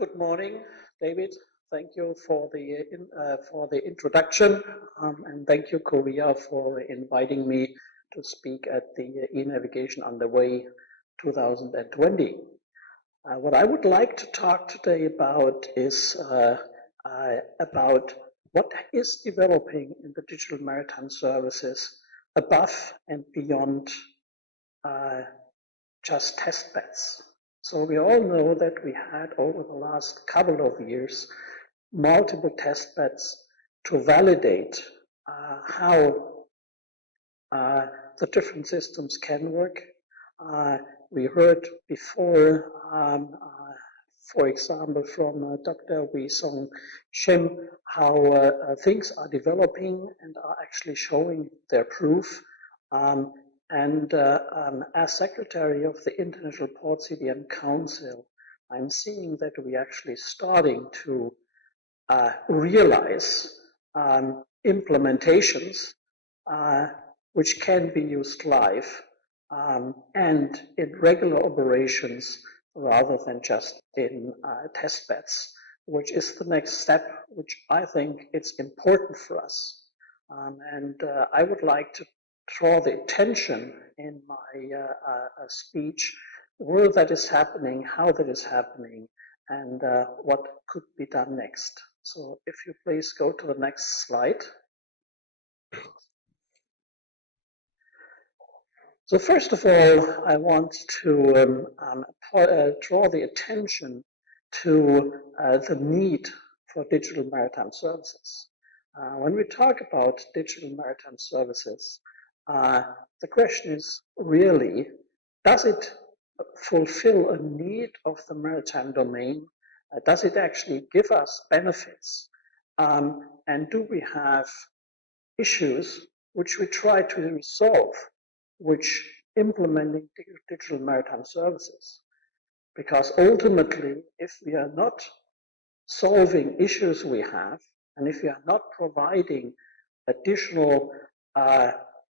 Good morning, David. Thank you for the introduction, and thank you, Korea, for inviting me to speak at the e-navigation on the way 2020. What I would like to talk today about is about what is developing in the digital maritime services above and beyond just test beds. So we all know that we had over the last couple of years multiple test beds to validate how the different systems can work. We heard before, for example, from Dr. Wee Song Shim, how things are developing and are actually showing their proof. As Secretary of the International Port CDM Council, I'm seeing that we're actually starting to realize implementations which can be used live and in regular operations rather than just in test beds, which is the next step, which I think it's important for us. I would like to draw the attention in my speech where that is happening, how that is happening, and what could be done next. So if you please go to the next slide. So first of all, I want to draw the attention to the need for digital maritime services. When we talk about digital maritime services, the question is really, does it fulfill a need of the maritime domain? Does it actually give us benefits? And do we have issues which we try to resolve, which implementing digital maritime services? Because ultimately, if we are not solving issues we have, and if we are not providing additional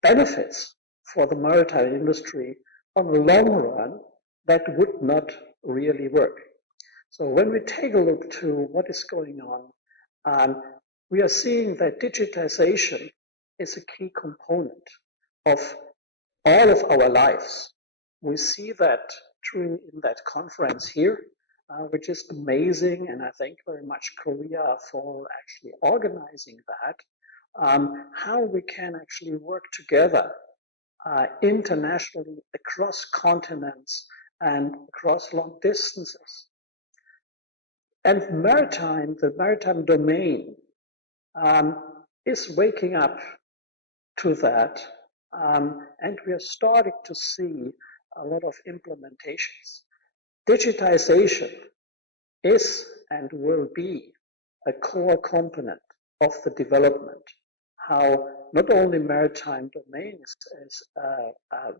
benefits for the maritime industry on the long run, that would not really work. So when we take a look to what is going on, we are seeing that digitization is a key component of all of our lives. We see that in that conference here, which is amazing, and I thank very much Korea for actually organizing that, how we can actually work together internationally across continents and across long distances. And the maritime domain is waking up to that, and we are starting to see a lot of implementations. Digitization is and will be a core component of the development, how not only maritime domain is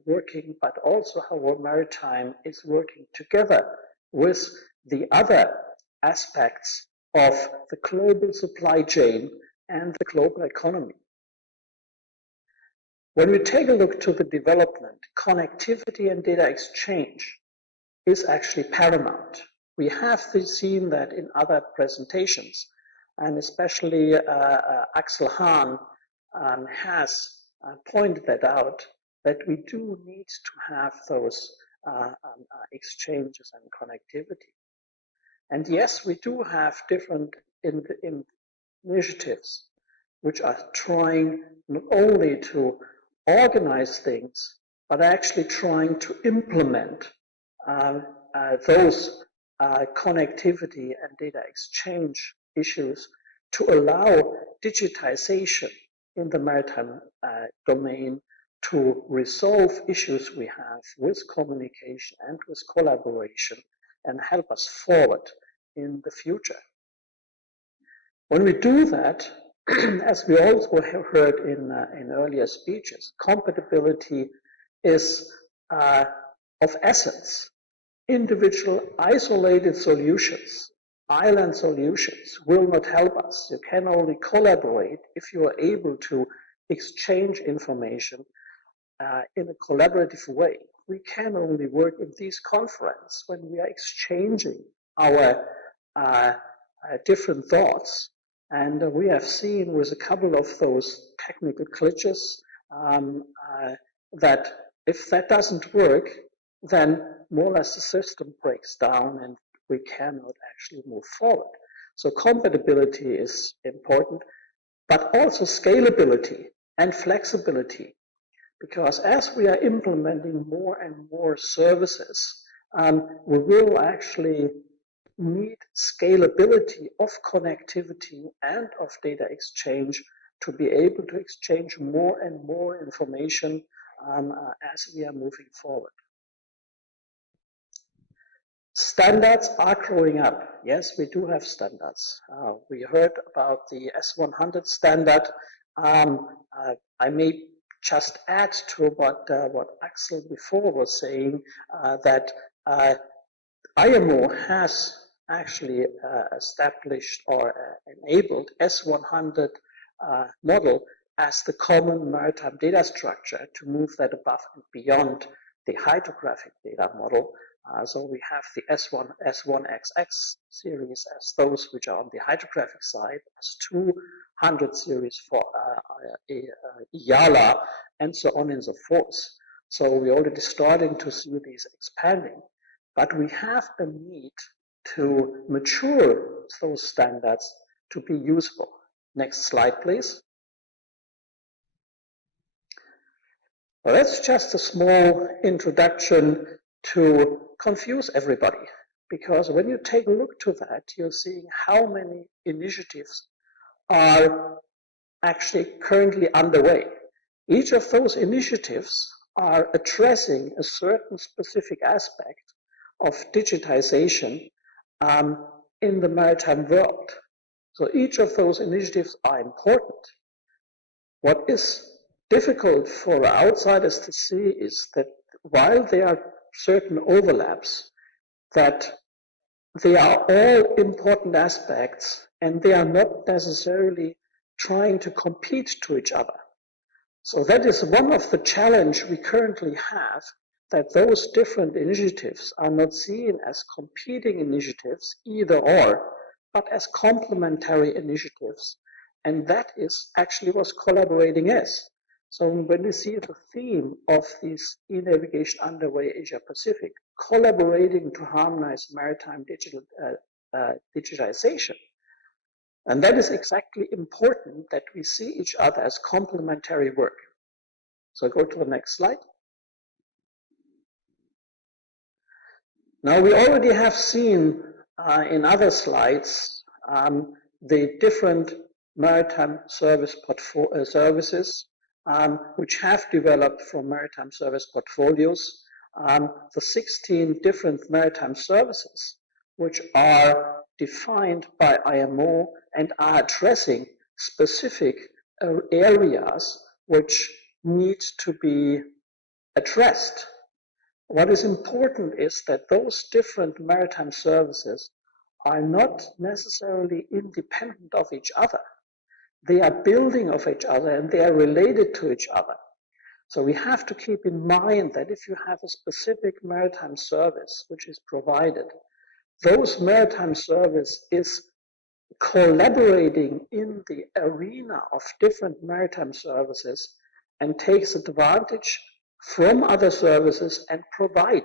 working, but also how maritime is working together with the other aspects of the global supply chain and the global economy. When we take a look to the development, connectivity and data exchange is actually paramount. We have seen that in other presentations, and especially Axel Hahn has pointed that out, that we do need to have those exchanges and connectivity. And yes, we do have different initiatives which are trying not only to organize things, but actually trying to implement those connectivity and data exchange issues to allow digitization in the maritime domain to resolve issues we have with communication and with collaboration and help us forward in the future. When we do that, as we also have heard in earlier speeches, compatibility is of essence. Individual isolated solutions, island solutions will not help us. You can only collaborate if you are able to exchange information in a collaborative way. We can only work in these conferences when we are exchanging our different thoughts. And we have seen with a couple of those technical glitches that if that doesn't work, then more or less the system breaks down and we cannot actually move forward. So compatibility is important, but also scalability and flexibility. Because as we are implementing more and more services, we will actually need scalability of connectivity and of data exchange to be able to exchange more and more information as we are moving forward. Standards are growing up. Yes, we do have standards. We heard about the S100 standard. I may just add to what Axel before was saying, that IMO has actually established or enabled S100 model as the common maritime data structure to move that above and beyond the hydrographic data model. So we have the S1XX series as those which are on the hydrographic side, S200 series for IALA, and so on and so forth. So we're already starting to see these expanding. But we have a need to mature those standards to be usable. Next slide, please. Well, that's just a small introduction to confuse everybody. Because when you take a look to that, you're seeing how many initiatives are actually currently underway. Each of those initiatives are addressing a certain specific aspect of digitization in the maritime world. So each of those initiatives are important. What is difficult for outsiders to see is that while there are certain overlaps, that they are all important aspects and they are not necessarily trying to compete to each other. So that is one of the challenges we currently have, that those different initiatives are not seen as competing initiatives, either or, but as complementary initiatives. And that is actually what collaborating is. So when we see the theme of this e-navigation underway Asia-Pacific, collaborating to harmonize maritime digitalization, and that is exactly important, that we see each other as complementary work. So go to the next slide. Now we already have seen in other slides the different maritime service services which have developed from maritime service portfolios. The 16 different maritime services which are defined by IMO and are addressing specific areas which need to be addressed. What is important is that those different maritime services are not necessarily independent of each other. They are building of each other and they are related to each other. So we have to keep in mind that if you have a specific maritime service which is provided, those maritime service is collaborating in the arena of different maritime services and takes advantage from other services and provide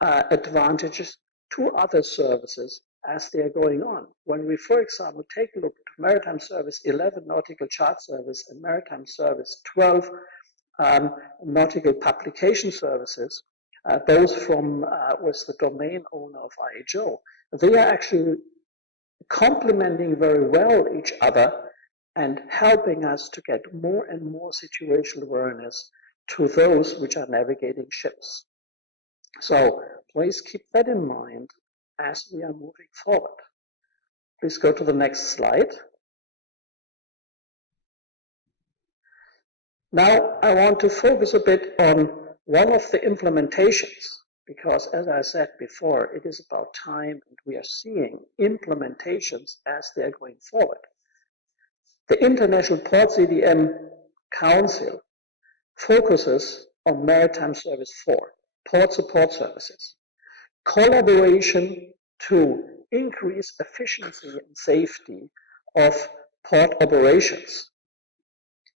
advantages to other services as they are going on. When we, for example, take a look at Maritime Service 11 Nautical Chart Service and Maritime Service 12 Nautical Publication Services, both from with the domain owner of IHO, they are actually complementing very well each other and helping us to get more and more situational awareness to those which are navigating ships. So please keep that in mind as we are moving forward. Please go to the next slide. Now I want to focus a bit on one of the implementations, because as I said before, it is about time and we are seeing implementations as they are going forward. The International Port CDM Council focuses on Maritime Service 4, Port Support Services. Collaboration to increase efficiency and safety of port operations.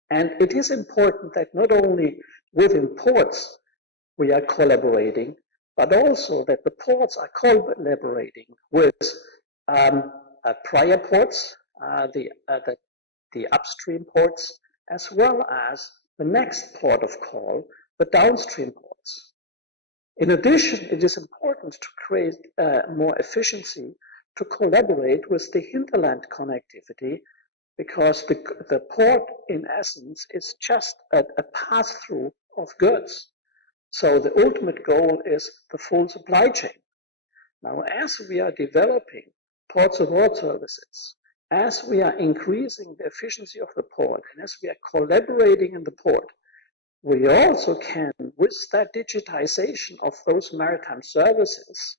And it is important that not only within ports we are collaborating, but also that the ports are collaborating with prior ports, the upstream ports, as well as the next port of call, the downstream ports. In addition, it is important to create more efficiency to collaborate with the hinterland connectivity, because the port, in essence, is just a pass-through of goods. So the ultimate goal is the full supply chain. Now, as we are developing port-to-port services, as we are increasing the efficiency of the port, and as we are collaborating in the port, we also can, with that digitization of those maritime services,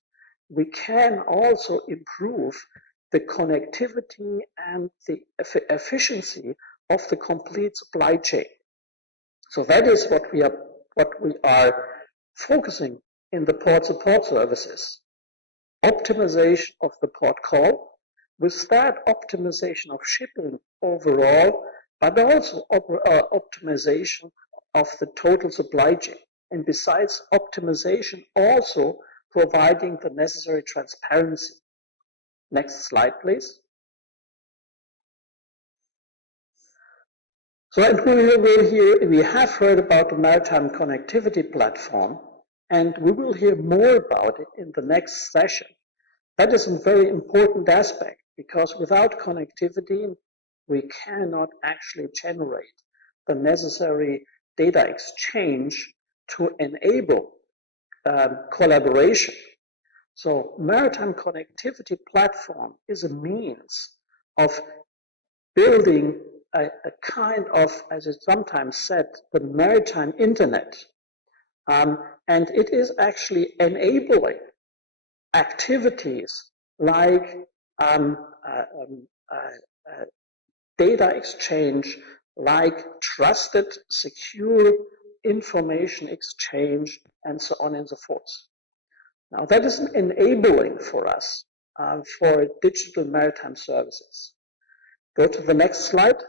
we can also improve the connectivity and the efficiency of the complete supply chain. So that is what we are focusing in the port-to-port services. Optimization of the port call, with that optimization of shipping overall, but also optimization of the total supply chain. And besides optimization, also providing the necessary transparency. Next slide, please. So we have heard about the Maritime Connectivity Platform, and we will hear more about it in the next session. That is a very important aspect, because without connectivity, we cannot actually generate the necessary data exchange to enable collaboration. So Maritime Connectivity Platform is a means of building a kind of, as it's sometimes said, the maritime internet. And it is actually enabling activities like data exchange, like trusted, secure information exchange, and so on and so forth. Now, that is enabling for us for digital maritime services. Go to the next slide.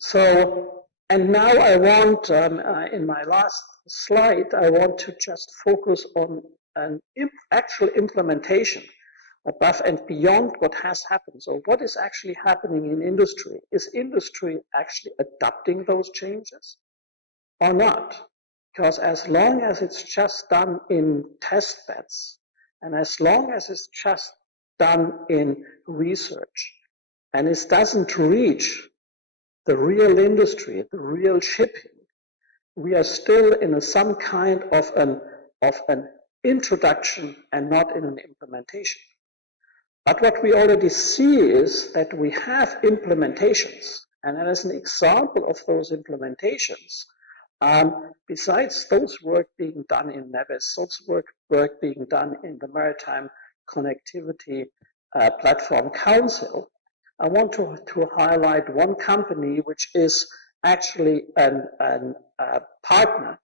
So, and now I want, in my last slide, I want to just focus on an actual implementation above and beyond what has happened. So what is actually happening in industry? Is industry actually adopting those changes or not? Because as long as it's just done in test beds, and as long as it's just done in research, and it doesn't reach the real industry, the real shipping, we are still in some kind of an introduction and not in an implementation. But what we already see is that we have implementations, and as an example of those implementations, besides those work being done in NEVIS, those work being done in the Maritime Connectivity Platform Council, I want to highlight one company which is actually a partner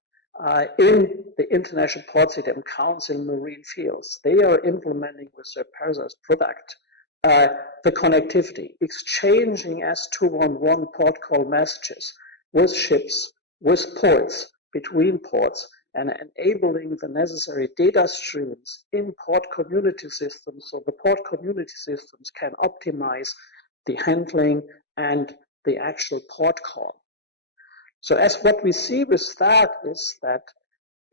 in the International Port City Council Marine Fields. They are implementing with their Parasite product the connectivity, exchanging S211 port call messages with ships, with ports, between ports, and enabling the necessary data streams in port community systems, so the port community systems can optimize the handling and the actual port call. So as what we see with that is that,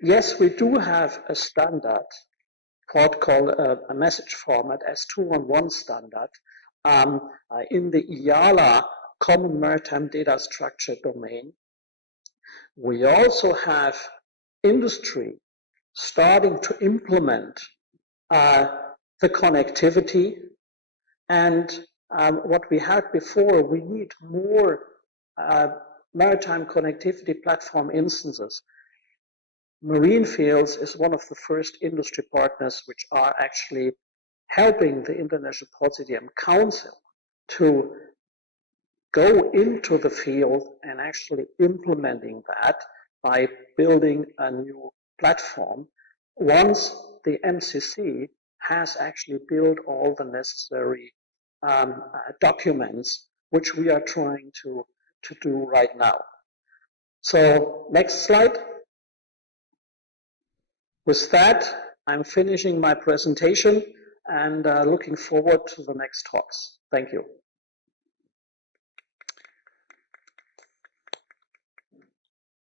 yes, we do have a standard port call, a message format, S211 standard, in the IALA Common Maritime Data Structure domain. We also have industry starting to implement the connectivity, and what we had before, we need more maritime connectivity platform instances. Marine Fields is one of the first industry partners which are actually helping the International Port City Council to go into the field and actually implementing that by building a new platform. Once the MCC has actually built all the necessary documents, which we are trying to do right now. So next slide. With that, I'm finishing my presentation and looking forward to the next talks. Thank you.